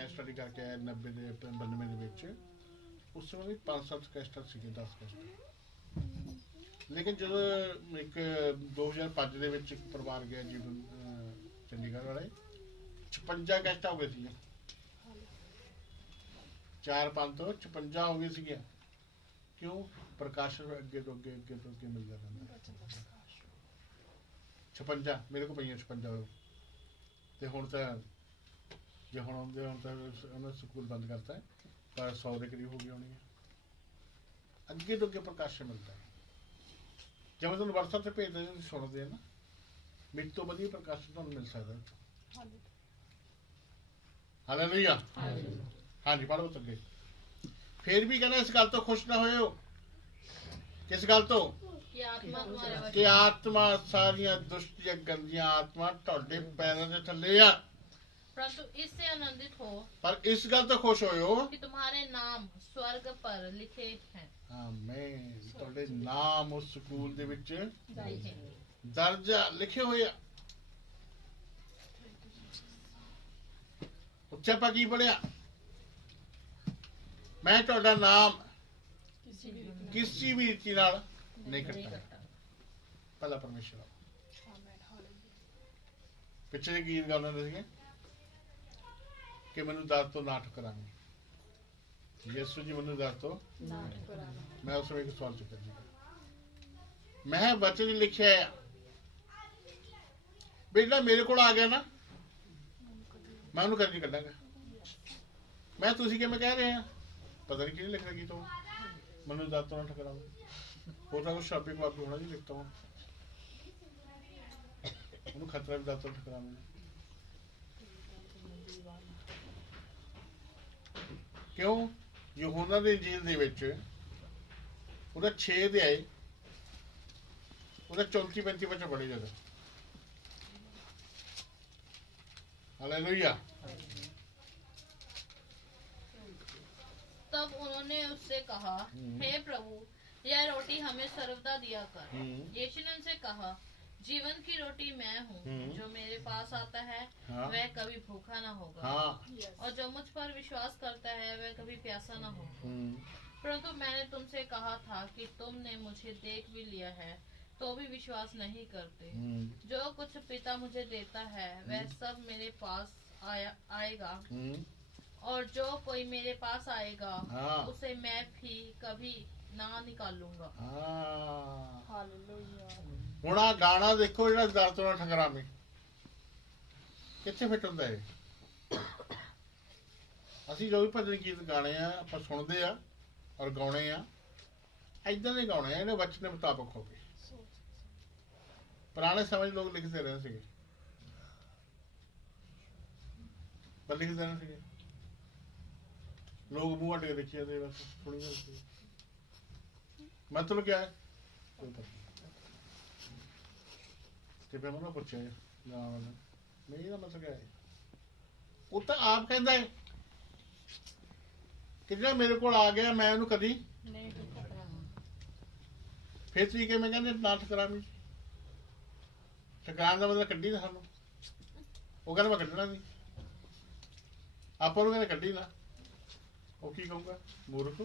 मैं स्टडी करके आया 90 ਦੇ 92 ਦੇ ਵਿੱਚ ਉਸ ਸਮੇਂ ਵੀ 5-7 ਕੈਸਟਾਂ ਸੀਗੇ 10 ਕੈਸਟਾਂ ਲੇਕਿਨ ਜਦੋਂ ਇੱਕ 2005 ਦੇ ਵਿੱਚ ਇੱਕ ਪਰਿਵਾਰ ਗਿਆ ਜੀਵਨ ਚੰਡੀਗੜ੍ਹ ਵਾਲੇ 56 ਕੈਸਟਾਂ ਹੋ ਗਏ ਸੀ 4-5 ਤੋਂ 56 ਹੋ ਗਏ ਸੀਗੇ क्यों प्रकाश अगे तो अगे मिलता रहता 56 मेरे को पई 56 तो हुण तो जे हुण आउंदे हुण तो उन्होंने स्कूल बंद करता है पर 100 के करीब हो गई होनी है अगे तो अगे प्रकाश मिलता है जब मैं तुहानूं WhatsApp से भेजदा जी सुणदे ना मेरे तो वधिया प्रकाश तुहानूं मिल सकदा हालेलुया हाँ जी पढ़ो तो अगे फिर भी कहना इस गल तो खुश ना होए किस गल तो कि आत्मा सारिया दुष्ट या गंदियां आत्मा तुहाडे पैरों के थल्ले आ परंतु इससे आनंदित हो पर इस गल तो खुश होयो कि तुम्हारे नाम स्वर्ग पर लिखे हैं आमीन तुहाडे नाम उस स्कूल दे विच दर्ज लिखे हुए आ उच्चा पा की पढ़िया मैं तुहाडा नाम किसी भी रीति नाल नहीं करता पहला परमेश्वर पिछले गीत गाने थे कि मैनू दर तो ना ठुकरावी यीशु जी मैनू दर तो मैं उस समय एक सवाल चुका जी मैं वचन लिखिया है बेटा मेरे को आ गया ना मैं उन्होंने कर नहीं कटांगा मैं तुसी किवें कह रहे हैं पता नहीं कि लिखना की तो मनु दातों ना ठकरा हो कुछ शापी को होना जी लिखता हूँ उन्हें खतरा भी दातों ठकरा क्यों यूहन्ना दी इंजील दे विच उहदा 6 अध्याय उहदा 34-35 वचन पढ़े जादा हालेलुया तब उन्होंने उससे कहा हे प्रभु यह रोटी हमें सर्वदा दिया कर यीशु ने उनसे कहा जीवन की रोटी मैं हूँ जो मेरे पास आता है वह कभी भूखा ना होगा और जो मुझ पर विश्वास करता है वह कभी प्यासा ना होगा परंतु मैंने तुमसे कहा था कि तुमने मुझे देख भी लिया है तो भी विश्वास नहीं करते जो कुछ पिता मुझे देता है वह सब मेरे पास आएगा और जो कोई मेरे पास आएगा उसे मैं भी कभी ना निकालूंगा हुण आ गाना देखो जिहड़ा दर तो ना ठकरावे कित्थे फिट हुंदा है असीं जो भी भजन गीत गाने आ आपां सुणदे आ और गाउने आ इदां दे गाउने आ इहदे वचन दे मुताबक होवे पुराने समय लोग लिखते रहे सीगे पर लिखते रहे सीगे लोग मुंह अटे देखिए थे बस सुनी जाती मतलब क्या है कोई पता नहीं फिर मैंने पूछा मेरा मतलब क्या है वो तो आप कहता है कि जो मेरे को आ गया मैं उन्हें कभी फिर तरीके में कहते ना ठकरावी ठकराने का मतलब कड्डी ना सानू वो कहना मैं कड्डना नहीं आप कहते कड्डी ना वो की कहूँगा मूर्ख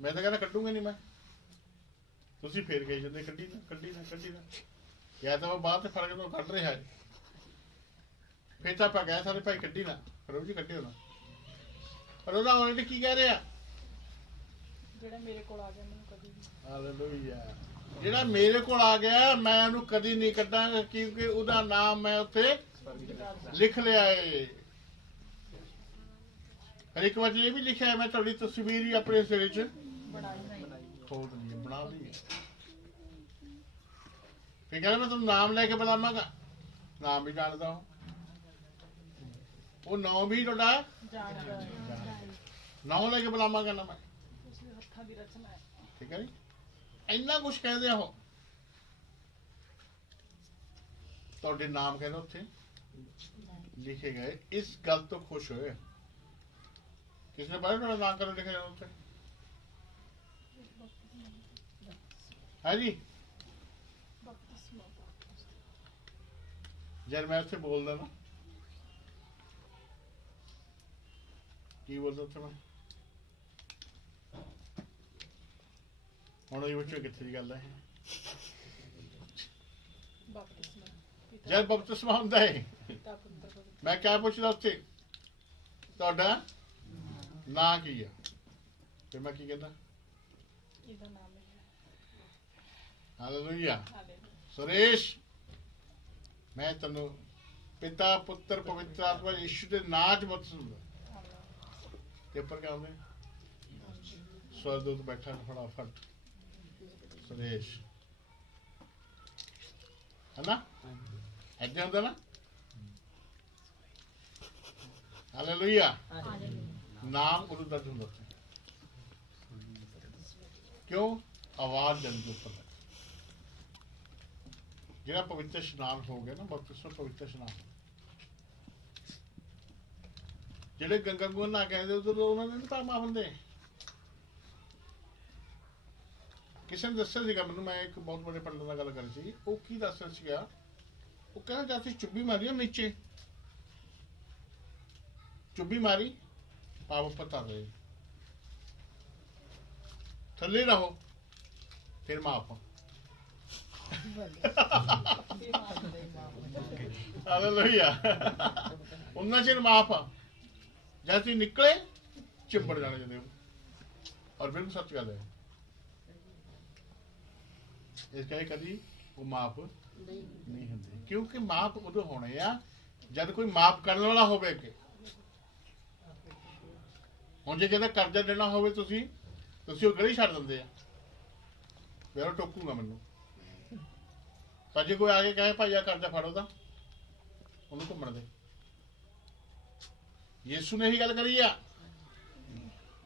मैं तो कहना कड्डूंगा नहीं मैं तुसी फिर कही जाते कड्डी ना या तो मैं बाहर से फर्क तो कढ़ रहा है फिर तो आप कह सारे भाई कड्डी ना प्रभु जी कड्डियो ना पर ਉਹਦਾ ਆਲਰੇਡੀ ਕੀ ਕਹਿ ਰਿਹਾ ਜਿਹੜਾ ਮੇਰੇ ਕੋਲ ਆ ਗਿਆ ਮੈਨੂੰ ਕਦੀ ਨਹੀਂ ਹਾਲੇਲੂਇਆ ਜਿਹੜਾ ਮੇਰੇ ਕੋਲ ਆ ਗਿਆ ਮੈਂ ਉਹਨੂੰ ਕਦੀ ਨਹੀਂ ਕੱਢਾਂਗਾ ਕਿਉਂਕਿ ਉਹਦਾ ਨਾਮ ਮੈਂ ਉੱਥੇ ਲਿਖ ਲਿਆ ਏ हर एक वचन ये भी लिखा है मैं थोड़ी तस्वीर भी अपने सिरे च खोल दी बना दी फिर कहना मैं तुम नाम लेके बुलावांगा नाम भी जानता हूँ वो नाम भी थोड़ा नाम लेके बुलावांगा ना मैं ठीक है जी इन्ना कुछ कह दिया हो थोड़े नाम कहना उत्थे लिखे गए इस गल तो खुश होए किसने पढ़ा थोड़ा नाम करो लिखे जाओ है जी जब मैं उससे बोल देना ਕੀ ਬੋਲਦਾ ਉੱਥੇ ਮੈਂ ਹੁਣ ਇਹ ਬੱਚੇ ਕਿੱਥੇ ਦੀ ਗੱਲ ਹੈ ਬਪਤਿਸਮਾ ਜਦ ਬਪਤਿਸਮਾ ਹੁੰਦਾ ਹੈ ਪਿਤਾ ਪੁੱਤਰ ਪਵਿੱਤਰ ਮੈਂ ਕਿਆ ਪੁੱਛਦਾ ਉੱਥੇ ਤੁਹਾਡਾ ਨਾਂ ਕੀ ਆ ਫਿਰ ਮੈਂ ਕੀ ਕਹਿੰਦਾ ਇਹਦਾ ਨਾਮ ਹੈ ਹਾਲੇਲੂਇਆ ਹਾਲੇਲੂਇਆ ਸੁਰੇਸ਼ ਮੈਂ ਤੈਨੂੰ ਪਿਤਾ ਪੁੱਤਰ ਪਵਿੱਤਰ ਆਤਮਾ ਯਿਸੂ ਦੇ ਨਾਂ 'ਚ ਬਪਤਿਸਮ ਦਿੰਦਾ ਤੇ ਉੱਪਰ ਕਿਆ ਹੁੰਦੇ ਸਵਰਦੂਤ ਬੈਠਾ ਫਟਾਫਟ ਸੁਰੇਸ਼ ਹੈ ਨਾ ਏਦਾਂ ਹੁੰਦਾ ਨਾ ਹਾਲੇਲੂਇਆ ਨਾਮ ਉਦੋਂ ਦਰਜ ਹੁੰਦਾ ਉੱਥੇ ਕਿਉਂ ਆਵਾਜ਼ ਜਲਦੀ ਉੱਪਰ ਜਿਹੜਾ ਪਵਿੱਤਰ ਇਸ਼ਨਾਨ ਹੋ ਗਿਆ ਨਾ ਬਪਤਿਸਮਾ ਪਵਿੱਤਰ ਇਸ਼ਨਾਨ ਜਿਹੜੇ ਗੰਗਾ ਗੁਆ ਨਾ ਕਹਿੰਦੇ ਉਦੋਂ ਉਹਨਾਂ ਨੇ ਤਾਂ ਮਾਂ ਬੰਦੇ ਕਿਸੇ ਨੇ ਦੱਸਿਆ ਸੀਗਾ ਮੈਨੂੰ ਮੈਂ ਇੱਕ ਬਹੁਤ ਵੱਡੇ ਪੰਡਤ ਨਾਲ ਗੱਲ ਕਰੀ ਸੀ ਉਹ ਕੀ ਦੱਸ ਰਿਹਾ ਸੀਗਾ ਉਹ ਕਹਿੰਦਾ ਜਦ ਤੁਸੀਂ ਚੁੱਭੀ ਮਾਰੀ ਨੀਚੇ ਚੁੱਭੀ ਮਾਰੀ ਪਾਪ ਪਤਾ ਰਹੇ ਥੱਲੇ ਰਹੋ ਫਿਰ ਮਾਪ ਹਾਲੇਲੂਇਆ ਉਹਨਾਂ ਚਿਰ ਮਾਪ ਜਦ ਤੁਸੀਂ ਨਿਕਲੇ ਚਿੰਬੜ ਜਾਣੇ ਜਾਂਦੇ ਹੋ ਔਰ ਬਿਲਕੁਲ ਸੱਚ ਗੱਲ ਹੈ ਇਸ ਕਰਕੇ ਕਦੀ ਉਹ ਮਾਪ ਨਹੀਂ ਹੁੰਦੇ ਕਿਉਂਕਿ ਮਾਪ ਉਦੋਂ ਹੋਣੇ ਆ ਜਦ ਕੋਈ ਮਾਪ ਕਰਨ ਵਾਲਾ ਹੋਵੇ ਕਿ ਹੁਣ ਜੇ ਜਿਹਦਾ ਕਰਜ਼ਾ ਦੇਣਾ ਹੋਵੇ ਤੁਸੀਂ ਉਹ ਗਲੀ ਛੱਡ ਦਿੰਦੇ ਆ ਫਿਰ ਉਹ ਟੋਕੂਗਾ ਮੈਨੂੰ ਪਰ ਜੇ ਕੋਈ ਆ ਕੇ ਕਹੇ ਭਾਈ ਆ ਕਰਜ਼ਾ ਫੜੋ ਤਾਂ ਉਹਨੂੰ ਘੁੰਮਣ ਦੇ ਯਿਸੂ ਨੇ ਹੀ ਗੱਲ ਕਰੀ ਆ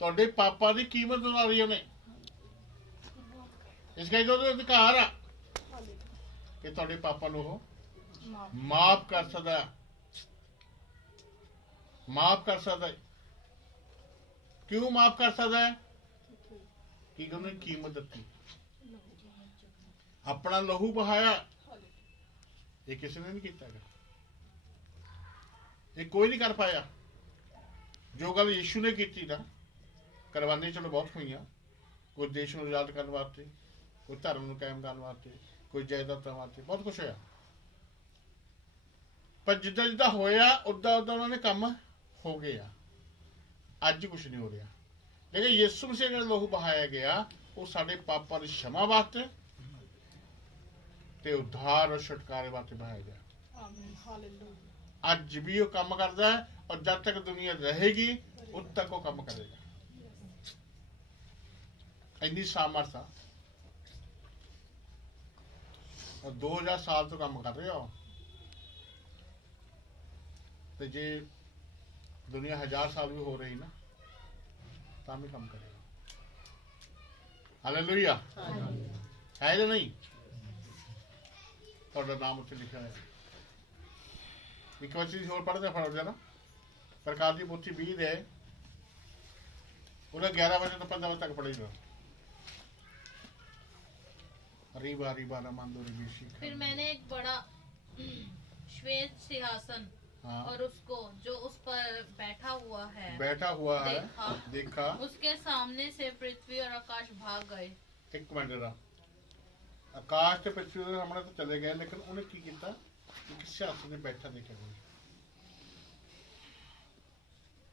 ਤੁਹਾਡੇ ਪਾਪਾਂ ਦੀ ਕੀਮਤ ਬਣਾ ਰਹੀ ਉਹਨੇ ਇਸ ਕਰਕੇ ਉਹਦਾ ਅਧਿਕਾਰ ਆ ਕਿ ਤੁਹਾਡੇ ਪਾਪਾਂ ਨੂੰ ਉਹ ਮਾਫ ਕਰ ਸਕਦਾ ਹੈ ਕਿਉਂ ਮਾਫ ਕਰ ਸਕਦਾ ਹੈ ਕਿ ਉਹਨੇ ਕੀਮਤ ਦਿੱਤੀ ਆਪਣਾ ਲਹੂ ਬਹਾਇਆ ਇਹ ਕਿਸੇ ਨੇ ਨਹੀਂ ਕੀਤਾ ਇਹ ਕੋਈ ਨਹੀਂ ਕਰ ਪਾਇਆ ਜੋ ਗੱਲ ਯਿਸੂ ਨੇ ਕੀਤੀ ਨਾ ਕੁਰਬਾਨੀ ਚਲੋ ਬਹੁਤ ਹੋਈਆਂ ਕੋਈ ਦੇਸ਼ ਨੂੰ ਆਜ਼ਾਦ ਕਰਨ ਵਾਸਤੇ ਕੋਈ ਧਰਮ ਨੂੰ ਕਾਇਮ ਕਰਨ ਵਾਸਤੇ ਕੋਈ ਜਾਇਦਾਦਾਂ ਵਾਸਤੇ ਬਹੁਤ ਕੁਛ ਹੋਇਆ ਪਰ ਜਿੱਦਾਂ ਜਿੱਦਾਂ ਹੋਇਆ ਉਦਾਂ ਉਹਨਾਂ ਨੇ ਕੰਮ ਹੋ ਗਿਆ ਅੱਜ ਕੁਛ ਨਹੀਂ ਹੋ ਰਿਹਾ ਲੇਕਿਨ ਯਿਸੂ ਮਸੀਹ ਦਾ ਲਹੂ ਬਹਾਇਆ ਗਿਆ ਉਹ ਸਾਡੇ ਪਾਪਾਂ ਦੀ क्षमा ਵਾਸਤੇ ਤੇ ਉਧਾਰ ਔਰ ਛੁਟਕਾਰੇ ਵਾਸਤੇ ਬਹਾਇਆ ਗਿਆ ਆਮੀਨ ਹਾਲੇਲੂਇਆ ਅੱਜ ਵੀ ਉਹ ਕੰਮ ਕਰਦਾ ਹੈ ਔਰ ਜਦ ਤੱਕ ਦੁਨੀਆ ਰਹੇਗੀ ਉਦ ਤੱਕ ਉਹ ਕੰਮ ਕਰੇਗਾ ਇੰਨੀ ਸਾਮਰਥ ਆ ਔਰ 2000 ਸਾਲ ਤੋਂ ਕੰਮ ਕਰ ਰਿਹਾ ਤੇ ਜੇ ਦੁਨੀਆ 1000 ਸਾਲ ਵੀ ਹੋ ਰਹੀ ਨਾ ਤਾਂ ਵੀ ਕੰਮ ਕਰੇਗਾ ਹਾਲੇਲੂਇਆ ਹੈ ਜਾਂ ਨਹੀਂ ਤੁਹਾਡਾ ਨਾਮ ਉੱਥੇ ਲਿਖਿਆ ਹੋਇਆ ਇੱਕ ਵਾਰ ਚੀਜ਼ ਹੋਰ ਪੜ੍ਹਦੇ ਫੜੋ ਜਰਾ ਪ੍ਰਕਾਸ਼ ਦੀ ਪੋਥੀ 20 ਦੇ ਉਹਦਾ 11 ਵਜੇ ਤੋਂ 15 ਵਜੇ ਤੱਕ ਪੜ੍ਹੀ ਜਾਓ रीबा रमांदो रिबीशी फिर मैंने एक बड़ा श्वेत सिंहासन और उसको जो उस पर बैठा हुआ है देखा उसके सामने से पृथ्वी और आकाश भाग गए एक मिनट जरा आकाश ते पृथ्वी के सामने तो चले गए लेकिन उन्हें की किया एक सिंहासन पे बैठा देखा कोई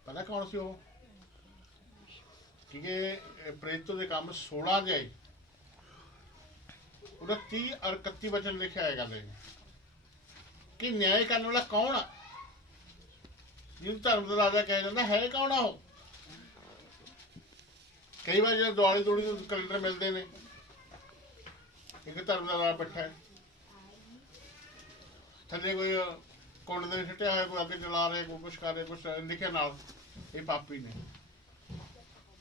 पता कौन सी हो क्योंकि प्रेरितों के काम 16 जाए 29 और 31 वचन लिखा है गल कि न्याय करने वाला कौन आ जिन्हें धर्म का राजा कहा जाता है कौन आ कई बार जो दुआली दुआली कैलेंडर मिलते हैं एक धर्म का राजा बैठा है थले कोई कुंड में सिटिया है कोई अगे चला रहे कोई कुछ कर रहे कुछ लिखे नाल ये पापी ने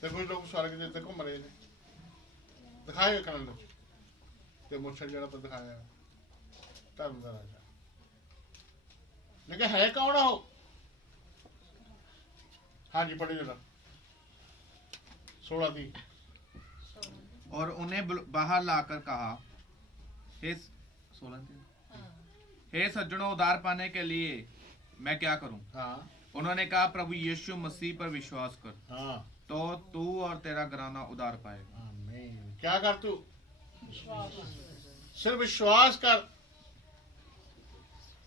तो कुछ लोग स्वर्ग के घूम रहे हैं दिखाएगा कैलेंडर ਤੇ ਮੁੱਛਾਂ ਜਿਹੜਾ ਪਰ ਦਿਖਾਇਆ ਧਰਮ ਦਾ ਰਾਜਾ ਲੇਕਿਨ ਹੈ ਕੌਣ ਆ ਉਹ ਹਾਂਜੀ ਪੜ੍ਹੀ ਜਰਾ 16 ਦੀ और उन्हें बाहर लाकर कहा हे 16 हे सज्जनों उधार पाने के लिए मैं क्या करूं हाँ उन्होंने कहा प्रभु यीशु मसीह पर विश्वास कर, हाँ तो तू और तेरा घराना उद्धार पाएगा। आमीन। क्या कर तू? विश्वास सिर्फ विश्वास कर,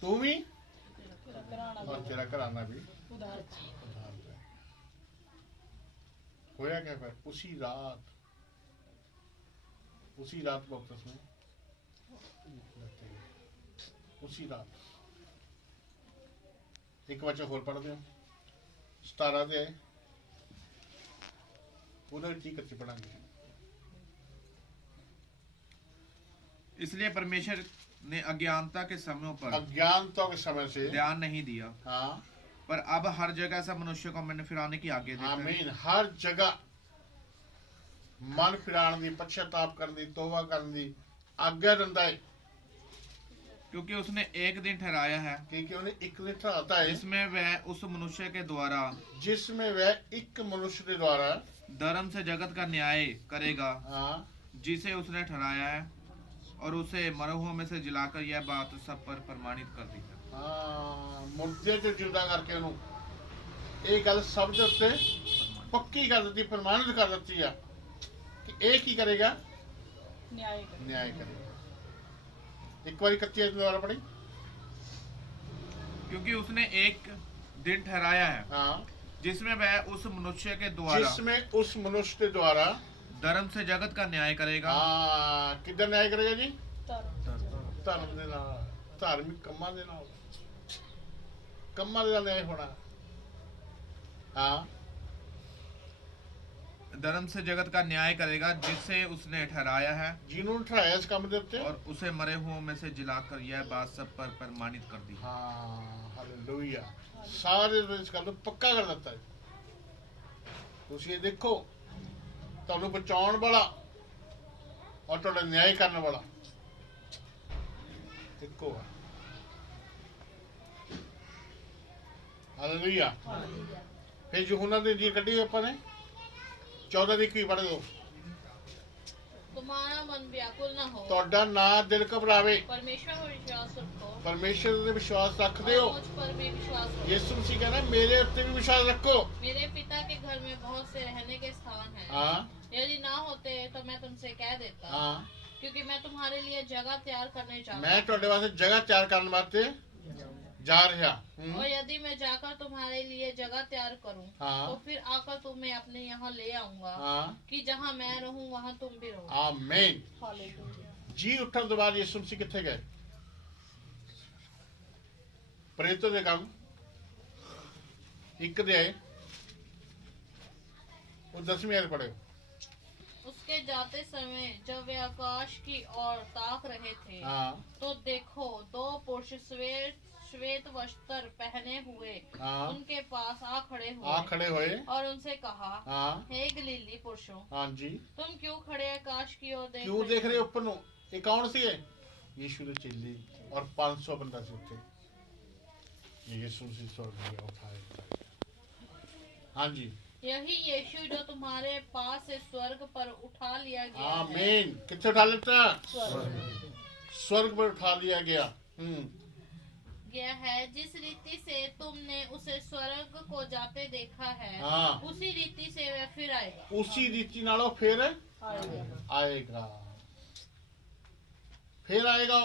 तू भी कराना और तेरा घराना भी उधार उद्धार पाएगा। होया क्या फिर? उसी रात बपतिस्मा उसी रात। एक वचन होर पढ़ दो 17 ਦੇ ਉਹਦੇ ਕੀ ਕੱਚੇ पढ़ांगे। इसलिए परमेश्वर ने अज्ञानता के समयों पर अज्ञानता के समय से ध्यान नहीं दिया, हाँ पर अब हर जगह सब मनुष्य को मन फिराने की आज्ञा देता है। आमीन। हर जगह मन फिराने दी, पश्चाताप करने दी, तौबा करने दी आज्ञा दिंदा है, क्योंकि उसने एक दिन ठहराया है क्योंकि उन्हें एक दिन ठहराता है जिसमें वह उस मनुष्य के द्वारा जिसमें वह एक मनुष्य के द्वारा धर्म से जगत का न्याय करेगा, हाँ जिसे उसने ठहराया है, और उसे मरहुओं में से जिलाकर यह बात सब पर प्रमाणित कर दी है। हाँ मुर्दे चो जिंदा करके उन्होंने ये गल सब दे उत्ते पक्की कर दी, प्रमाणित कर दी है कि एक ही करेगा, न्याय करे। न्याय करेगा। एक बार 31 द्वारा पढ़ी। क्योंकि उसने एक दिन ठहराया है हाँ जिसमें वह उस मनुष्य के द्वारा जिसमें उस मनुष्य के द्वारा धर्म से जगत का न्याय करेगा। हाँ किधर न्याय करेगा जी? ਧਰਮ धर्म दे नाल, धार्मिक कम्मां दे नाल, कम्मां दे नाल न्याय होना। हाँ धर्म से जगत का न्याय करेगा जिसे उसने ठहराया है, जिन्होंने ठहराया इस काम दे उत्ते। और उसे मरे हुओं में से जिलाकर यह बात सब पर प्रमाणित कर दी। हाँ हालेलुया। सारे इस गल नूं पक्का कर दिता है। तुसीं ये देखो, तुहानूं बचाउण वाला और तुहाडा न्याय करने वाला इक्को है। हालेलुया। फिर यूहन्ना दी इंजील कड्ढी आपां ने 14 ਦੀ ਕੀ पढ़ दो। तुम्हारा मन व्याकुल न हो, ਤੁਹਾਡਾ ਨਾ ਦਿਲ ਘਬਰਾਵੇ, परमेश्वर पर विश्वास रखो, परमेश्वर ਤੇ विश्वास रखदे हो। और मुझ पर भी विश्वास रखो। यीशु मसीह कहना मेरे उत्ते भी विश्वास रखो। मेरे पिता के घर में बहुत से रहने के स्थान हैं। हाँ यदि ना होते तो मैं तुमसे कह देता, हाँ क्योंकि मैं तुम्हारे लिए जगह तैयार करने जाता मैं ਤੁਹਾਡੇ ਵਾਸਤੇ ਜਗ੍ਹਾ ਤਿਆਰ ਕਰਨ ਵਾਸਤੇ जा रहा। और यदि मैं जाकर तुम्हारे लिए जगह तैयार करूं, हाँ। तो फिर आकर तुम्हें अपने यहाँ ले आऊंगा, हाँ कि जहाँ मैं रहूं वहाँ तुम भी रहो। आमीन। ਹਾਲੇਲੂਇਆ। जी उठन तो बाद यीशु मसीह किथे गए? प्रेरितों के काम एक दे आए, वो 10वीं आयत पढ़े। उसके जाते समय जब वे आकाश की ओर ताक रहे थे, हाँ तो देखो दो पुरुष श्वेत वस्त्र पहने हुए हाँ उनके पास आ आ खड़े हुए। और उनसे कहा, हाँ हे गलीली पुरुषों, हाँ जी तुम क्यों खड़े आकाश की ओर क्यों देख रहे ऊपर नु? ये कौन सी है? यीशु के चेले और 500 बंदा से थे। ये यीशु मसीह स्वर्ग में उठाए। हाँ जी यही यीशु जो तुम्हारे पास से स्वर्ग पर उठा लिया गया है, आमीन। किथे उठा लेता? स्वर्ग पर उठा लिया गया। गया है। जिस रीति से तुमने उसे स्वर्ग को जाते देखा है, हाँ उसी रीति से वह फिर आएगा। उसी रीति नालों फिर ਹਾਲੇਲੂਇਆ। आएगा। फिर आएगा।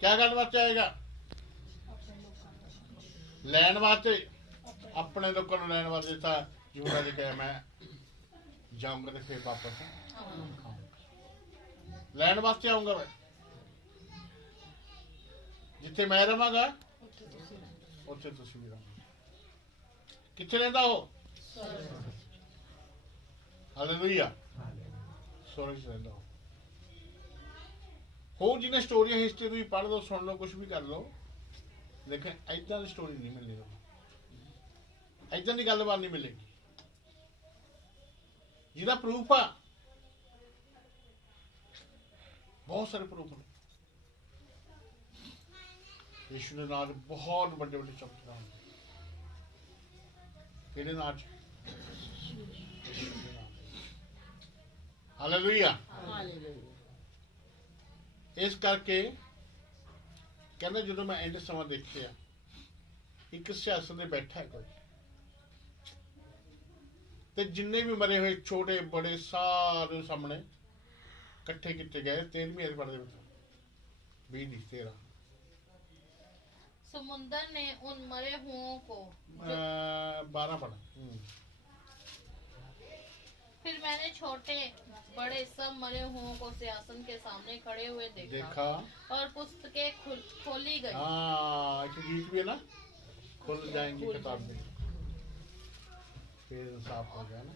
क्या करने वास्ते आएगा? लैन वास्ते, अपने लोगों को लैन वास्ते। था यूहन्ना ने कहा मैं जाऊंगा तो फिर वापस आऊंगा। लैन वास्ते आऊंगा मैं। जिथे मैं रहांगा उत्थे तुसीं भी रहोगे। किथे रहिंदा हो? हालेलुया। स्वर्ग च रहिंदा हो। हो जिन्हें स्टोरियां हिस्ट्री भी पढ़ लो, सुन लो, कुछ भी कर लो, लेकिन ऐदा की स्टोरी नहीं मिलेगी, ऐदा की गलबात नहीं मिलेगी। जिहदा प्रूफ आ, बहुत सारे प्रूफ ने। यीशु के नाम बहुत बड़े बड़े चमत्कार होंगे। किहदे नाम च? हालेलुया। इस करके कहते जो मैं एंड समा देखिया ਇੱਕ ਸਿਆਸਤ ਦੇ ਬੈਠਾ ਹੈ ਕੋਈ, ਤੇ ਜਿੰਨੇ ਵੀ ਮਰੇ ਹੋਏ ਛੋਟੇ ਬੜੇ ਸਾਰੇ ਸਾਹਮਣੇ ਇਕੱਠੇ ਕੀਤੇ ਗਏ। 13ਵੀਂ ਆਇਤ ਪੜ੍ਹਦੇ ਵਿੱਚ 20 नहीं 13 समुंदर ने उन मरे हुओं को 12 पढ़। फिर मैंने छोटे बड़े सब मरे हुओं को सिंहासन के सामने खड़े हुए देखा और पुस्तकें खोली गई। हाँ एक गीत भी है ना, खुल जाएंगी किताब में, फिर साफ हो गया ना।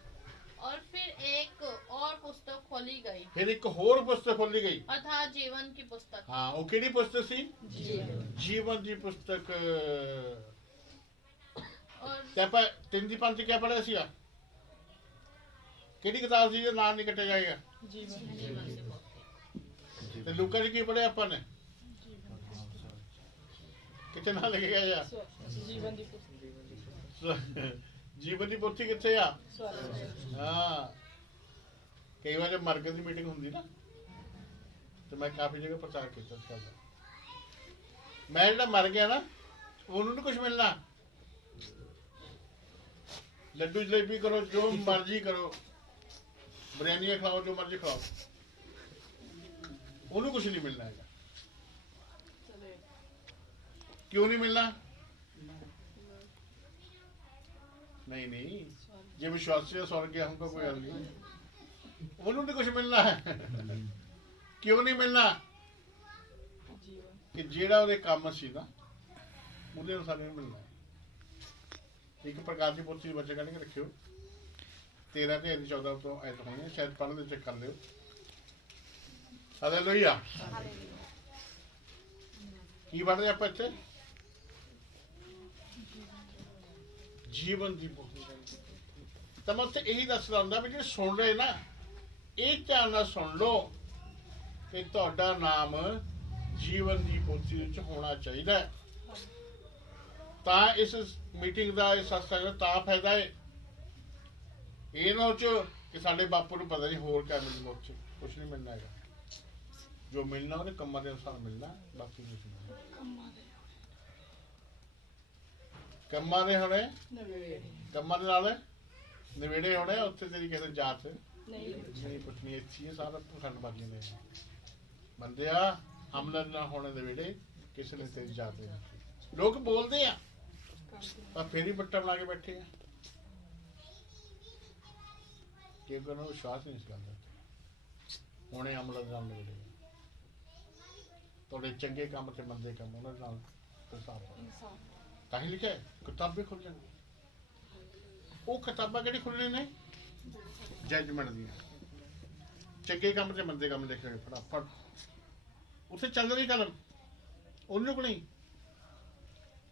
और फिर एक और पुस्तक खोली गई, फिर एक होर पुस्तक खोली गई, अर्थात जीवन की पुस्तक। हाँ वो केड़ी पुस्तक सी? जीवन की पुस्तक। और ते ਆਪਾਂ 3 ਦੀ 5 क्या पढ़िਆ ਸੀ? ਕਿਹੜੀ ਕਿਤਾਬ ਸੀ ਜੇ ਨਾਮ ਨਹੀਂ ਕੱਟਿਆ ਜਾਏਗਾ? जीवन की पुस्तक। ਤੇ ਲੂਕਾ ਜੀ ਕੀ ਪੜਿਆ ਆਪਾਂ ਨੇ? ਕਿੱਥੇ ਨਾ ਲੱਗੇਗਾ ਯਾਰ? ਜੀਵਨ ਦੀ ਪੁਸਤਕ, ਜੀਵਨ ਦੀ ਪੋਥੀ ਕਿੱਥੇ ਆ? ਸਵਾਲ ਹਾਂ ਕਈ ਵਾਰ ਜਦ ਮਰਕਜ਼ ਦੀ ਮੀਟਿੰਗ ਹੁੰਦੀ ਨਾ, ਤੇ ਮੈਂ ਕਾਫੀ ਜਗ੍ਹਾ ਪ੍ਰਚਾਰ ਕੀਤਾ ਇਸ ਗੱਲ ਦਾ। ਮੈਂ ਜਿਹੜਾ ਮਰ ਗਿਆ ਨਾ, ਉਹਨੂੰ ਨਹੀਂ ਕੁਝ ਮਿਲਣਾ। ਲੱਡੂ ਜਲੇਬੀ ਕਰੋ, ਜੋ ਮਰਜ਼ੀ ਕਰੋ, ਬਿਰਿਆਨੀ ਖਿਲਾਓ, ਜੋ ਮਰਜ਼ੀ ਖਿਲਾਓ, ਉਹਨੂੰ ਕੁਝ ਨਹੀਂ ਮਿਲਣਾ ਹੈਗਾ। ਚਲੇ क्यों नहीं मिलना? नहीं नहीं, जे विश्वासी है स्वर्ग गया हमको कोई हल नहीं, उन्होंने नहीं कुछ मिलना है। क्यों नहीं मिलना? ਜੀਵਨ कि जेड़ा ਉਹਦੇ ਕੰਮ ਸੀ ਨਾ, ਉਹਦੇ ਅਨੁਸਾਰ ਨਹੀਂ ਮਿਲਣਾ। ਇੱਕ ਪ੍ਰਕਾਰ ਦੀ ਪੋਥੀ ਦੇ ਬੱਚੇ ਕੱਢ ਕੇ ਰੱਖਿਓ, 13 ਤੇ 14 ਤੋਂ ਐਤ ਹੋਣੇ, ਸ਼ਾਇਦ ਪੜ੍ਹ ਦੇ ਚੈੱਕ ਕਰ ਲਿਓ। ਹਾਲੇਲੂਇਆ। ਕੀ ਪੜ੍ਹਦੇ ਆਪਾਂ ਇੱਥੇ? ਜੀਵਨ ਦੀ ਪੋਥੀ। ਤਾਂ ਮੈਂ ਉੱਥੇ ਇਹੀ ਦੱਸਦਾ ਹੁੰਦਾ ਵੀ ਜਿਹੜੇ ਸੁਣ ਰਹੇ ਨਾ, ਇਹ ਧਿਆਨ ਨਾਲ ਸੁਣ ਲਓ ਕਿ ਤੁਹਾਡਾ ਨਾਮ ਜੀਵਨ ਦੀ ਪੋਥੀ ਵਿੱਚ ਹੋਣਾ ਚਾਹੀਦਾ ਹੈ। ਤਾਂ ਇਸ ਮੀਟਿੰਗ ਦਾ, ਇਸ ਸਤਸੰਗ ਦਾ ਤਾਂ ਫਾਇਦਾ ਹੈ। ਇਹ ਨਾ ਉੱਚ ਕਿ ਸਾਡੇ ਬਾਪੂ ਨੂੰ ਪਤਾ ਨਹੀਂ ਹੋਰ ਕਿਆ ਮਿਲਣਾ, ਉੱਚ ਕੁਛ ਨਹੀਂ ਮਿਲਣਾ ਹੈਗਾ। ਜੋ ਮਿਲਣਾ ਉਹਦੇ ਕੰਮਾਂ ਦੇ ਅਨੁਸਾਰ ਮਿਲਣਾ, ਬਾਕੀ ਕੁਛ ਨਹੀਂ। ਕੰਮਾਂ ਦੇ ਹੋਣੇ, ਨਵੇੜੇ ਕੰਮਾਂ ਦੇ ਨਾਲ ਨਵੇੜੇ ਹੋਣੇ। ਉੱਥੇ ਤੇਰੀ ਕਿਸੇ ਜਾਤ ਨਹੀਂ ਨਹੀਂ ਪੁੱਛਣੀ, ਅੱਛੀ ਹੈ, ਸਾਰਾ ਪਖੰਡ ਬਾਜੀ ਨੇ ਬੰਦੇ ਆ। ਹਮਲਾ ਨਾ ਹੋਣੇ ਨਵੇੜੇ, ਕਿਸੇ ਨੇ ਤੇਰੀ ਜਾਤ ਦੇ ਲੋਕ ਬੋਲਦੇ ਆ, ਪਰ ਫੇਰ ਹੀ ਬੱਟਾ ਬਣਾ ਕੇ ਬੈਠੇ ਆ, ਕਿਉਂਕਿ ਉਹਨਾਂ ਨੂੰ ਵਿਸ਼ਵਾਸ ਨਹੀਂ ਇਸ ਗੱਲ ਦਾ। ਹੁਣੇ ਹਮਲਾ ਨਾਲ ਨਵੇੜੇ, ਤੁਹਾਡੇ ਚੰਗੇ ਕੰਮ ਤੇ ਮੰਦੇ ਕੰਮ ਉਹਨਾਂ ਨਾਲ ਹਿਸਾਬ ਇਨਸਾਨ ਤਾਂ ਹੀ ਲਿਖਿਆ ਕਿਤਾਬਾਂ ਖੁੱਲ ਜਾਣਗੀਆਂ। ਉਹ ਕਿਤਾਬਾਂ ਕਿਹੜੀ ਖੁੱਲ੍ਹਣੀ ਨੇ? ਜੱਜਮੈਂਟ ਦੀਆਂ। ਚੰਗੇ ਕੰਮ ਤੇ ਮੰਦੇ ਕੰਮ ਲਿਖੇ ਫਟਾਫਟ ਉੱਥੇ ਚੱਲ ਰਹੀ ਕਲਮ, ਉਹਨੂੰ ਕੋਲ ਨਹੀਂ।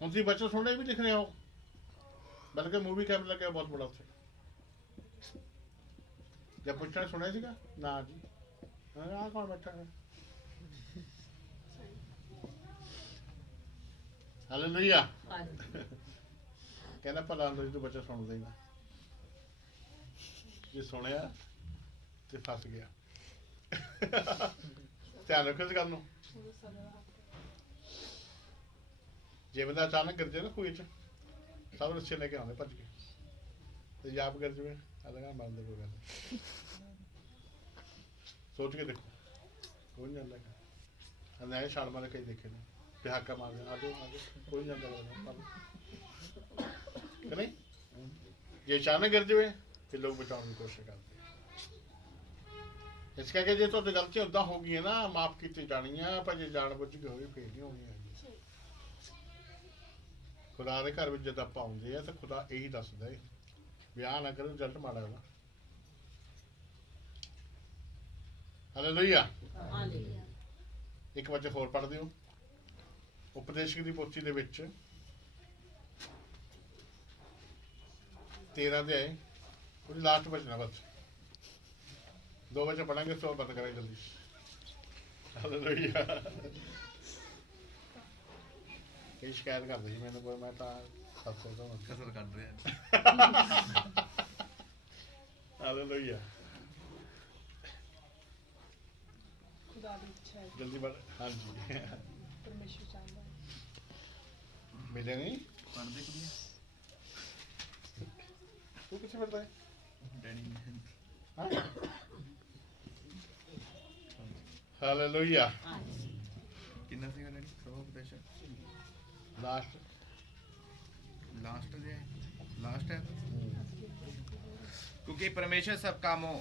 ਹੁਣ ਤੁਸੀਂ ਬੱਚੇ ਸੁਣਨੇ ਵੀ ਲਿਖ ਰਹੇ ਹੋ, ਬਲਕਿ ਮੂਵੀ ਕੈਮਰਾ ਲੱਗਿਆ ਬਹੁਤ ਬੜਾ ਉੱਥੇ। ਜਦ ਪੁੱਛਣਾ ਸੁਣਿਆ ਸੀਗਾ ਨਾ ਜੀ, ਆਹ ਕੌਣ ਬੈਠਾ ਹੈ? ਹਾਲੇਲੂਇਆ। ਕਹਿੰਦਾ ਭਲਾ ਅੰਦਰ ਤੂੰ ਬੱਚਾ ਸੁਣਦਾ ਹੀ ਨਾ, ਜੇ ਸੁਣਿਆ ਤੇ ਫਸ ਗਿਆ। ਧਿਆਨ ਰੱਖੋ ਇਸ ਗੱਲ ਨੂੰ। ਉਹਦਾ ਸਾਡਾ ਹੱਕ ਜੇ ਬੰਦਾ ਅਚਾਨਕ ਗਿਰ ਜਾਏ ਨਾ ਖੂਹ ਚ, ਸਭ ਰੱਸੇ ਲੈ ਕੇ ਆਉਂਦੇ ਭੱਜ ਕੇ, ਤੇ ਜਾਪ ਗਿਰ ਜਾਵੇ ਅਲਗਾ ਮੰਨਦੇ ਕੋਈ ਗੱਲ। ਸੋਚ ਕੇ ਦੇਖੋ, ਕੋਈ ਨਹੀਂ ਜਾਂਦਾ ਹੈਗਾ। ਅੰਦਰ ਛਾਲ ਮਾਰ ਕੇ ਦੇਖੇ ਨੇ, ਤੇ ਹਾਕਾ ਮਾਰਦੇ ਆ ਜਾਓ, ਕੋਈ ਨਹੀਂ ਜਾਂਦਾ ਲੱਗਦਾ ਕਿ ਨਹੀਂ। ਜੇ ਅਚਾਨਕ ਗਿਰ ਜਾਵੇ ਤੇ ਲੋਕ ਬਚਾਉਣ ਦੀ ਕੋਸ਼ਿਸ਼ ਕਰਦੇ। ਇਸ ਕਰਕੇ ਜੇ ਤੁਹਾਡੀ ਗਲਤੀ ਉਦਾਂ ਹੋ ਗਈ ਹੈ ਨਾ, ਮਾਫ ਕੀਤੀ ਜਾਣੀ ਆ, ਪਰ ਜੇ ਜਾਣ ਬੁੱਝ ਕੇ ਹੋਈ ਫੇਰ ਨਹੀਂ ਹੋਣੀ ਹੈਗੀ। ਖੁਦਾ ਦੇ ਘਰ ਵਿੱਚ ਜਦ ਆਪਾਂ ਆਉਂਦੇ ਆ ਤਾਂ ਖੁਦਾ ਇਹੀ ਦੱਸਦਾ ਹੈ ਵੀ ਆਹ ਨਾ ਕਰੋ, ਰਿਜ਼ਲਟ ਮਾੜਾ ਹੋਣਾ। ਹਾਲੇਲੂਇਆ। ਇੱਕ ਬੱਚੇ ਹੋਰ ਪੜ੍ਹ ਦਿਓ ਉਪਦੇਸ਼ਕ ਦੀ ਪੋਥੀ ਦੇ ਵਿੱਚ 13 ਦੇ ਆਏ, ਉਹਦੀ ਲਾਸਟ ਬਚਣਾ ਬਸ 2 बच्चे पढ़ेंगे, तो बंद करें जल्दी। हालेलुया। कई शिकायत कर दी मैंने, कोई मैं तो 700 तो कसर कर रहे हैं। हालेलुया। ਖੁਦਾ ਦੀ ਇੱਛਾ ਹੈ, जल्दी बढ़। हाँ जी। ਪਰਮੇਸ਼ਰ ਚਾਹੁੰਦਾ ਹੈ। मिले नहीं पढ़ दे कुड़िया तू किसे पढ़ता है डैडी ने हालेलुया कितना सीगा डैडी सर्वोपदेश लास्ट लास्ट है क्योंकि परमेश्वर सब कामों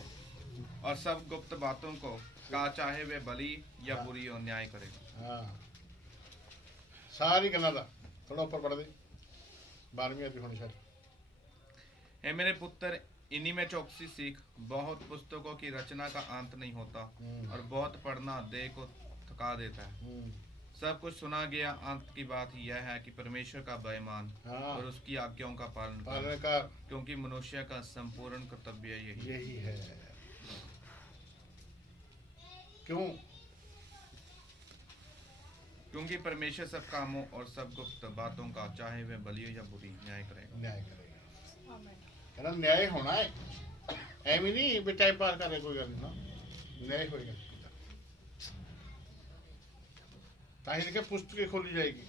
और सब गुप्त बातों को का चाहे वे भली या बुरी और न्याय करेगा। हाँ सारी गल्लां दा थोड़ा ऊपर पढ़ दे 12वीं अध्याय होनी शायद हे मेरे पुत्र इन्हीं में चौकसी सीख बहुत पुस्तकों की रचना का अंत नहीं होता और बहुत पढ़ना देह को थका देता है। सब कुछ सुना गया अंत की बात यह है कि परमेश्वर का भय मान और उसकी आज्ञाओं का पालन कर क्योंकि मनुष्य का संपूर्ण कर्तव्य यही है। क्यों? क्योंकि परमेश्वर सब कामों और सब गुप्त बातों का चाहे वे भली या बुरी न्याय करेगा। कहना न्याय होना है एवं नहीं भी टाइम पास करे कोई गल ना न्याय होएगा ताकि लिखे पुस्तकें खोली जाएगी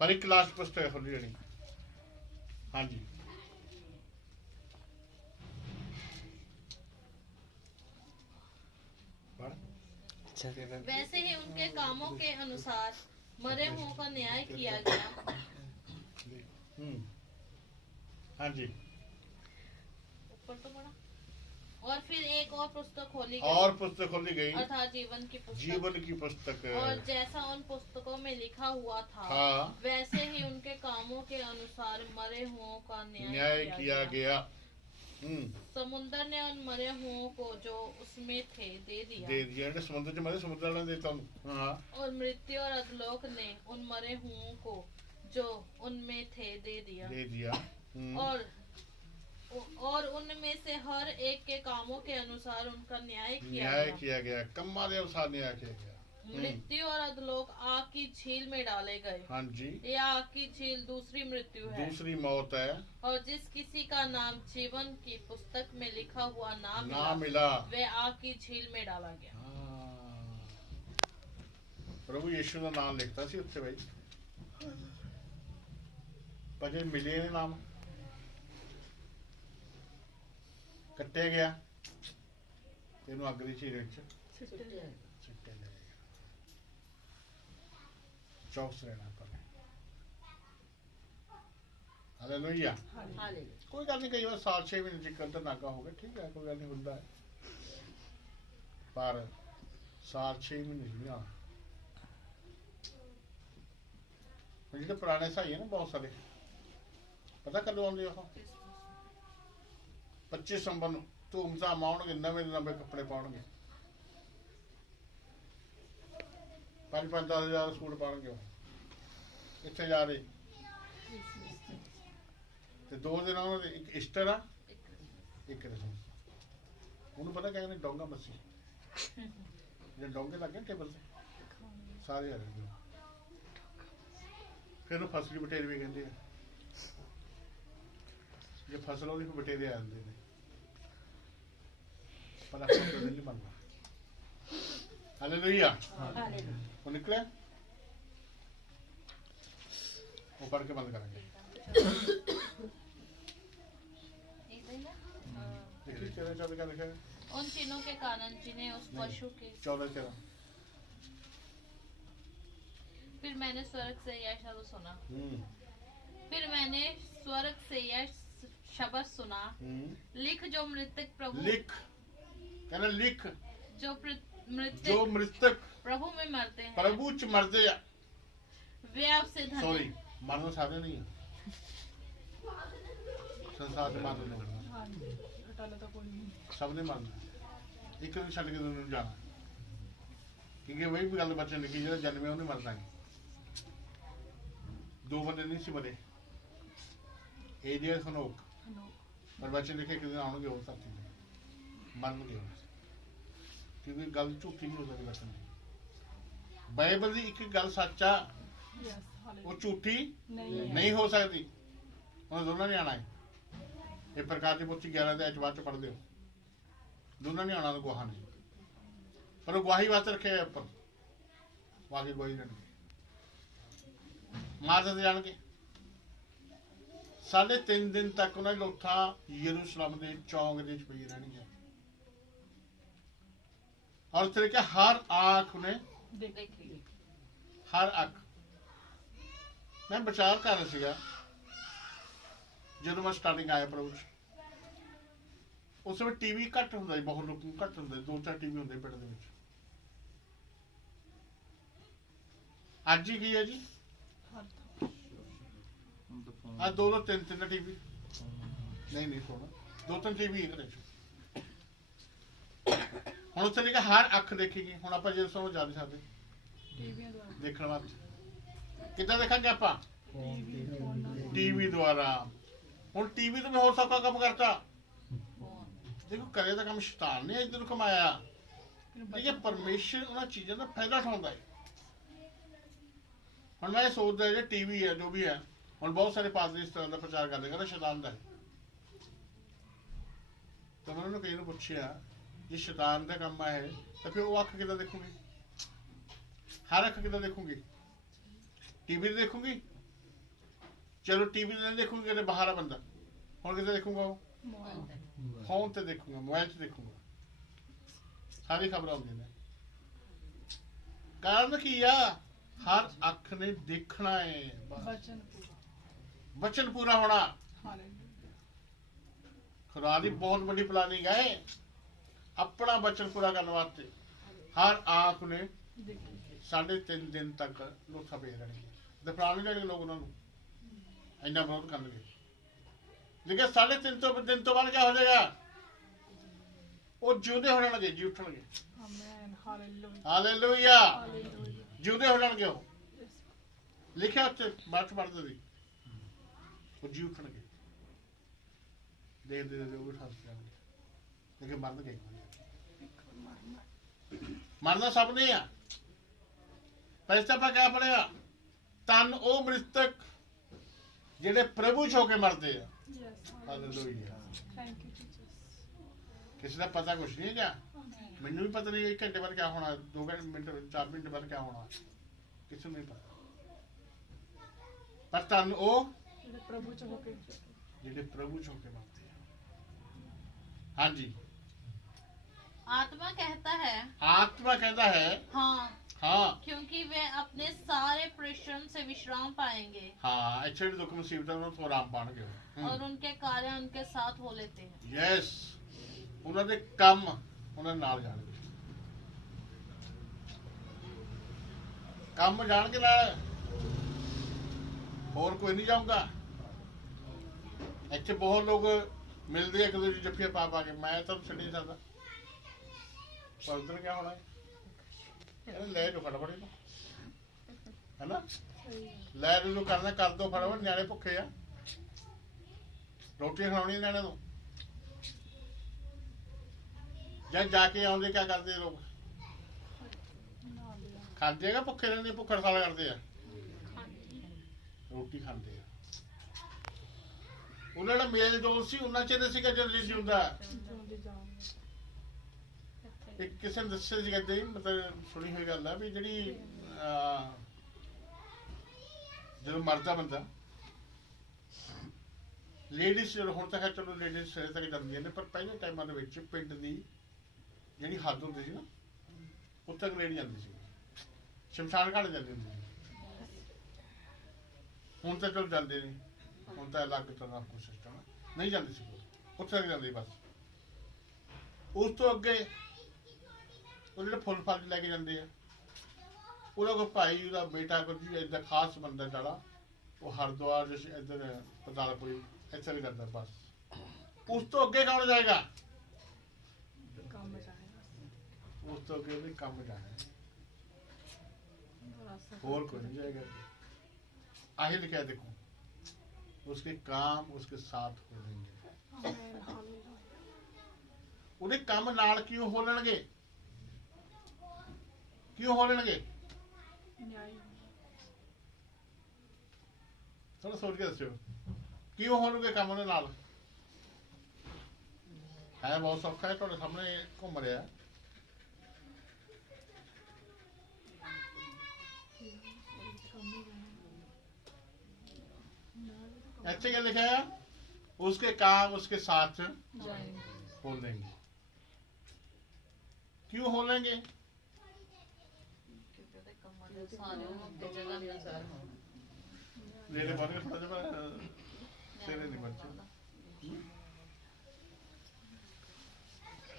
पर एक लास्ट पुस्तक खोली जानी। हाँ जी वैसे ही उनके कामों के अनुसार मरे हुओं का न्याय किया गया। हाँ जी ऊपर तो पढ़ा और फिर एक और पुस्तक खोली गई अर्थात जीवन की पुस्तक और जैसा उन पुस्तकों में लिखा हुआ था वैसे ही उनके कामों के अनुसार मरे हुओं का न्याय किया गया। समुद्र ने उन मरे हुओं को जो उसमें थे दे दिया समुद्र से मरे समुद्र वाला देता हूँ। और मृत्यु और अधलोक ने उन मरे हुओं को जो उनमें थे दे दिया और उनमें से हर एक के कामों के अनुसार उनका न्याय किया गया। कम्मा के अनुसार न्याय किया गया। मृत्यु और अधलोक आग की झील में डाले गए। हाँ जी ये आग की झील दूसरी मृत्यु है दूसरी मौत है। और जिस किसी का नाम जीवन की पुस्तक में लिखा हुआ ना मिला वे आग की झील में डाला गया। प्रभु यीशु का नाम लिखता सी उत्थे भाई पर जे मिले ने नाम कट्टे गया तेनू अग दी झील चौकस रहना पड़े। हालेलुया कोई गल नहीं कई बार साल 6 महीने चिकन तो नागा हो गया ठीक है कोई गल नहीं होता है पर साल 6 महीने नहीं आना जो पुराने सही है ना बहुत सारे पता कदों आते 25 दिसंबर धूमधाम आउणगे नवे नवे कपड़े पाउणगे 5-5 10 हज़ार सूट पाउणगे इत्थे जा रहे ते 2 दिन उन्होंने एक ईस्टर आ एक क्रिसमस उन्होंने पता क्या कहते डोंगा मस्सी जो डोंगे लगे टेबल से सारे आ रहे फिर वो फसली बटेरे भी कहते हैं जो फसल होगी फिर बटेरे आते हैं पर आपको नहीं बनना। हालेलुया वो निकले वो पढ़ के बंद करेंगे। उन चिन्हों के कारण जिन्हें उस पशु के 14 फिर मैंने स्वर्ग से यह शब्द सुना फिर मैंने स्वर्ग से यह शब्द सुना लिख जो मृतक प्रभु लिख कहना लिख जो मृतक प्रभु में मरते हैं प्रभु च मरते हैं वे आपसे धन्य सॉरी मानो साधे नहीं है संसार से मानो नहीं करना सबने मरना एक दिन छड़ के दुनिया जाना क्योंकि वही गल बच्चे लिखी जो जन्मे उन्हें मरना है 2 बंदे नहीं सी मरे एडियस हनोक पर बच्चे लिखे एक दिन आउणगे हो सकती है मरनगे क्योंकि गल झूठी नहीं हो सकती बच्चे बाइबल की एक गल सच्चा वो झूठी नहीं हो सकती उन्हें दोनों नहीं आना है ये प्रकार की पोथी 11 अध्याय बाद पढ़ दो दोनों नहीं आना गुहा नहीं पर वो गुआही वास्ते रखे ऊपर बाकी गुआही नहीं ਮਾਰ ਦਿੱਤੇ ਜਾਣਗੇ। 3.5 ਦਿਨ ਤੱਕ ਉਹਨਾਂ ਦੀ ਲੋਥਾਂ ਯਰੂਸ਼ਲਮ ਦੇ ਚੌਂਕ ਦੇ ਵਿੱਚ ਪਈ ਰਹਿਣਗੀਆਂ। और उस तरह के हर आंख उन्हें देखी। हर आंख। मैं विचार कर रहा सीगा जो मैं स्टार्टिंग आया प्रभु उस समय टीवी घट होंगे, बहुत लोग घट होंगे, 2-4 टीवी होंगे पिंड दे विच। अज ही की है जी आज 2-3 टीवी नहीं सुन 2-3 टीवी घर ਹੁਣ ਉੱਥੇ ਲਿਖਿਆ ਹਰ ਅੱਖ ਦੇਖੇਗੀ। ਹੁਣ ਆਪਾਂ ਜੇ ਸਾਨੂੰ ਜਾ ਨਹੀਂ ਸਕਦੇ ਦੇਖਣ ਵਾਸਤੇ, ਕਿੱਦਾਂ ਦੇਖਾਂਗੇ ਆਪਾਂ? ਟੀਵੀ ਦੁਆਰਾ। ਹੁਣ ਟੀਵੀ ਤੋਂ ਵੀ ਹੋਰ ਸੌਖਾ ਕੰਮ ਕਰਤਾ। ਦੇਖੋ ਕਰੇ ਦਾ ਕੰਮ ਸ਼ੈਤਾਨ ਨੇ ਇੱਧਰ ਨੂੰ ਕਮਾਇਆ, ਲੇਕਿਨ ਪਰਮੇਸ਼ਰ ਉਹਨਾਂ ਚੀਜ਼ਾਂ ਦਾ ਫਾਇਦਾ ਉਠਾਉਂਦਾ ਹੈ। ਹੁਣ ਮੈਂ ਇਹ ਸੋਚਦਾ ਜਿਹੜਾ ਟੀਵੀ ਹੈ ਜੋ ਵੀ ਹੈ, ਹੁਣ ਬਹੁਤ ਸਾਰੇ ਪਾਦਰੀ ਇਸ ਤਰ੍ਹਾਂ ਦਾ ਪ੍ਰਚਾਰ ਕਰਦੇ ਕਹਿੰਦਾ ਸ਼ੈਤਾਨ ਦਾ ਹੈ। ਤਾਂ ਮੈਂ ਉਹਨੂੰ ਕਈ ਨੂੰ ਪੁੱਛਿਆ ਜੇ ਸ਼ੈਤਾਨ ਦਾ ਕੰਮ ਹੈ ਤਾਂ ਫਿਰ ਉਹ ਅੱਖ ਕਿੱਦਾਂ ਦੇਖੂਗੀ? ਹਰ ਅੱਖ ਕਿੱਦਾਂ ਦੇਖੂਗੀ? ਟੀਵੀ ਤੇ ਦੇਖੂਗੀ। ਚਲੋ ਟੀਵੀ ਤੇ ਨਹੀਂ ਦੇਖੂਗੀ, ਕਿਤੇ ਬਾਹਰ ਆ ਬੰਦਾ, ਹੁਣ ਕਿੱਦਾਂ ਦੇਖੂਗਾ? ਉਹ ਫੋਨ ਤੇ ਦੇਖੂਗਾ, ਮੋਬਾਈਲ ਤੇ ਦੇਖੂਗਾ। ਸਾਰੀ ਖਬਰਾਂ ਆਉਂਦੀਆਂ ਨੇ। ਕਾਰਨ ਕੀ ਆ? ਹਰ ਅੱਖ ਨੇ ਦੇਖਣਾ ਹੈ, ਵਚਨ ਪੂਰਾ ਹੋਣਾ। ਖੁਦਾ ਦੀ ਬਹੁਤ ਵੱਡੀ ਪਲਾਨਿੰਗ ਹੈ अपना वचन पूरा करने वास्ते। हर आंख ने 3.5 दिन तक लोथा पे रहने, दफना नहीं लेंगे लोग उन्होंने, इन्ना विरोध करेंगे। लेकिन 3.5 दिन तो बाद क्या हो जाएगा? वो जिंदे होने लगे, जी उठणगे। हालेलुया, जिंदे होने लगे। वो लिखा उत्ते बात पढ़ते थे, वो जी उठणगे, देख दे वो उठा जाएंगे, लेकिन मर गए। मरना सब नहीं है। पर इस पर क्या पड़ेगा? तन ओ मृतक जेडे प्रभु च होके मरते हैं। हालेलुया। किसी का पता कुछ नहीं है क्या? मैनू भी पता नहीं 1 घंटे बाद क्या होना, 2 मिनट 4 मिनट बाद क्या होना, किसी नहीं पता। पर तन ओ जेडे प्रभु च होके मरते हैं। हाँ जी। आत्मा कहता है, आत्मा कहता है हाँ हाँ, क्योंकि वे अपने सारे परिश्रम से विश्राम पाएंगे। हाँ, अच्छे दुख मुसीबत उन्होंने तो आराम पाएंगे और उनके कार्य उनके साथ हो लेते हैं। यस, उन्होंने काम उन्होंने नाल जाने, काम जान के नाल और कोई नहीं जाऊंगा। ਇੱਥੇ बहुत लोग मिलते एक दूसरे जफ्फियां पा पा के, मैं तो छड़ नहीं सकता। पर उधर क्या होना है? ले लो फटाफट, है ना? ले लो करना, कर दो फटाफट। न्याणे भुखे आ, रोटियां खिलानी न्याणे तो जाके आउंदे क्या करते लोग? खाते हैं भुखे रहते, भुख हड़ताल करते हैं, रोटी खाते हैं। उन्होंने मेल जोल सी उन्ना चेर सीगा जद जिंदा। एक किसी ने दस्सिया सी कहते मतलब सुनी हुई गल है भी जिहड़ी जो मरदा बंदा लेडीज हुण तक चलो लेडीज सवेरे तक जांदियां ने, पर पहले टाइमां दे विच पिंड दी जिहड़ी हद हुंदी सी ना उत्थे तक लेडी जांदी सी, शमशान घाट जांदी हुंदी सी। हुण तां चलो जांदे नहीं, हुण तां अलग तरह दा सिस्टम नहीं जांदी सी, उत्थे तक जांदी बस। उस तो अगे वो फुल फल लैके जाते हैं, कोई भाई का बेटा कोई इदा खास बंदा जड़ा वो हरिद्वार इधर पतालपुरी इतना भी करता बस। उस तो अगे कौन जाएगा? उस तो अगे भी कम जाना है, और कोई नहीं जाएगा। आही लिखा देखो, उसके काम उसके साथ हो जाएंगे। उन्हें काम नाल क्यों हो लेंगे? क्यों हो लेंगे? थोड़ा सोच के दसो क्यों हो लगे काम नाल? है बहुत सौखा है, थोड़े सामने घूम रहा है। ऐसे क्या लिखा है? उसके काम उसके साथ हो लेंगे। क्यों हो लेंगे? लेने वाले थोड़ा सा सेरे नहीं बच्चे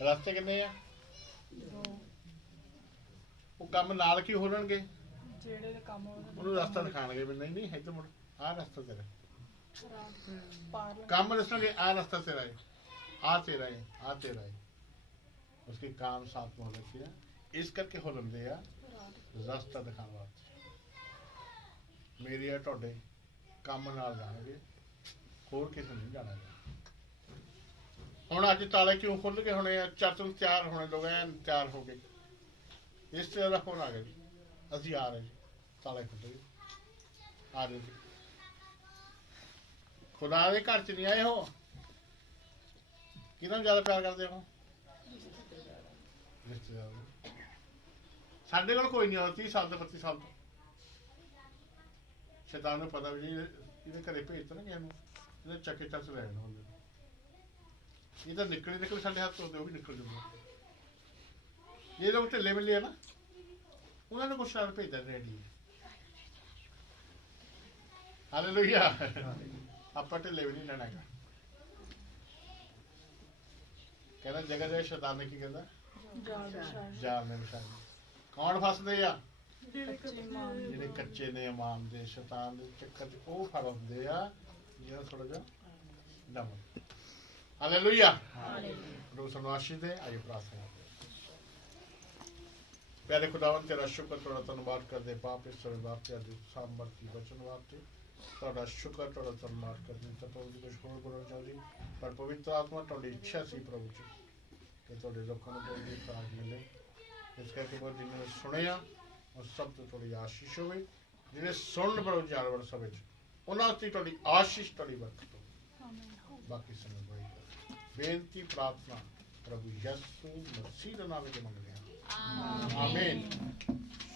रास्ते कितने आ वो काम नाल की हो लेंगे ਜਿਹੜੇ ਦੇ ਕੰਮ ਉਹਨੂੰ ਰਸਤਾ ਦਿਖਾਣਗੇ ਵੀ ਨਹੀਂ ਨਹੀਂ ਇੱਧਰ ਮੁੜ ਆਹ ਰਸਤਾ ਤੇਰਾ ਪਾਰ काम दसोगे आ रास्ता तेरा है आ तेरा है आ तेरा है उसके काम साथ में हो रखे हैं इस करके हो लंदे आ रास्ता दिखाने वास्ते मेरी है टोडे काम नाल जाएंगे होर किसी नहीं जाना हुण अज ताले क्यों खुल गए होने चाचन तैयार होने लोग तैयार हो गए इस तरह का फोन आ गया जी असी आ रहे जी ताले खुल गए आ रहे जी खुदा के घर च नहीं आए हो किन्ना ज्यादा प्यार करते हो रिश्तेदार साढ़े को कोई नहीं होती 30 साल तो 32 साल तो शैतान को पता भी नहीं इन्हें घरे भेजता ना किसी इन्हें चक्के चक लैन होंगे ये तो निकल साढ़े हाथ होते भी निकल जाऊंगा ये लोग ढिले मिले है ना उन्होंने कुछ शायद भेजा रेडी हालेलुया ਆਪਾਂ ਢਿੱਲੇ ਵੀ ਨਹੀਂ ਲੈਣਾ ਹੈਗਾ ਕਹਿੰਦਾ ਜਗ੍ਹਾ ਦੇ ਸ਼ੈਤਾਨ ਨੇ ਕੀ ਕਹਿੰਦਾ ਜਾਲ ਨੇ ਵਿਛਾਏ ਕੌਣ ਫਸਦੇ ਆ ਜਿਹੜੇ ਕੱਚੇ ਨੇ ਇਮਾਨ ਦੇ ਸ਼ੈਤਾਨ ਦੇ ਚੱਕਰ 'ਚ ਉਹ ਫੜ ਹੁੰਦੇ ਆ ਜਿਹੜਾ ਥੋੜਾ ਜਿਹਾ ਦਮ ਹਾਲੇਲੂਇਆ ਪ੍ਰਭੂ ਸਾਨੂੰ ਆਸ਼ੀष ਦੇ ਆइए प्रार्थना प्यारे खुदावन तेरा शुक्र थोड़ा धन्यवाद करते पाप इस बात सामर्थी वचन वास्ते ਤੁਹਾਡਾ ਸ਼ੁਕਰ ਤੁਹਾਡਾ ਧੰਨਵਾਦ ਕਰਦੇ ਤਾਂ ਪ੍ਰਭੂ ਜੀ ਕੁਝ ਹੋਰ ਬੋਲਣਾ ਚਾਹੁੰਦੀ ਪਰ ਪਵਿੱਤਰ ਆਤਮਾ ਤੁਹਾਡੀ ਇੱਛਾ ਸੀ ਪ੍ਰਭੂ ਜੀ ਕਿ ਤੁਹਾਡੇ ਲੋਕਾਂ ਨੂੰ ਕੋਈ ਖੁਰਾਕ ਮਿਲੇ ਇਸ ਕਰਕੇ ਬਹੁਤ ਜਿਹਨੇ ਸੁਣਿਆ ਉਹ ਸਭ ਤੋਂ ਤੁਹਾਡੀ ਆਸ਼ੀਸ਼ ਹੋਵੇ ਜਿਹਨੇ ਸੁਣਨ ਪ੍ਰਭੂ ਜਾਨਵਰ ਸਭ ਵਿੱਚ ਉਹਨਾਂ ਉੱਤੇ ਤੁਹਾਡੀ ਆਸ਼ੀਸ਼ ਤੁਹਾਡੀ ਬਰਕਤ ਹੋਵੇ ਬਾਕੀ ਸਮਝ ਬੜੀ ਬੇਨਤੀ ਪ੍ਰਾਰਥਨਾ ਪ੍ਰਭੂ ਯਿਸੂ ਮਸੀਹ ਦੇ ਨਾਮ ਵਿੱਚ ਮੰਗਦੇ ਹਾਂ ਆਮੀਨ।